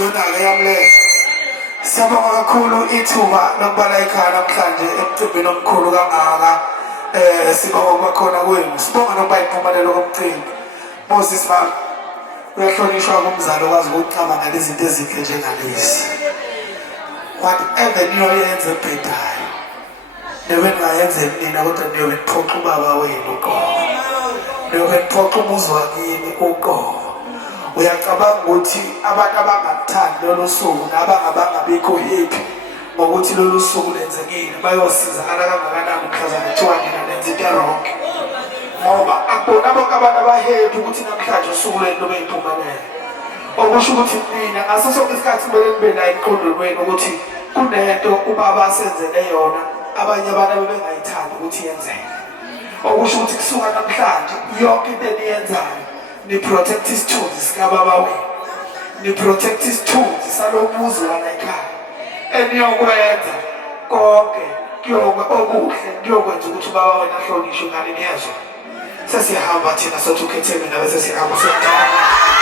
yona-ke yamle siyabonga kakhulu ithuba lokubala ikhaya namhlanje emcimbini omkhulu kangaka. Sibonga ukubakhona kwenu, sibonga nokuba impumelelo komcimbi. Moses bami uyahlonishwa kumzali okwazi ukucabanga ngezinto ezinhle njengalezi. Whatever niyoyenza ebhedayo niyobe ningayenza eminina, kodwa niyobe niphoxa ubaba wenu uqobo, niyobe niphoxa umuzi wakini uqobo. Uyacabanga ukuthi abantu abangakuthandi lolu suku nabangabikho happy ngokuthi lolu suku lenzekile bayosizakala kangakanani mhlazane kuthiwa nina nenza into wrong, ngoba akubona bonke abantu abahappy ukuthi namhlanje usuku lwenu lube yimpumelelo. Okusho ukuthi mina ngaso sonke isikhathi kumele nibe la emqondweni wenu ukuthi kunento ubaba asenzele yona abanye abantu abebengayithandi ukuthi yenzeke. Okusho ukuthi kusuka namhlanje yonke into eniyenzayo ni-protect isithunzi sikababa wenu, ni-protect isithunzi salomuzi lana ekhaya. Eniyokwenza konke okuhle kuyokwenza ukuthi ubaba wena ahlonishwe. Ngani niyezwa? Sesiyahamba thina sothi ukhetheni nawe sesihamba siyaqala.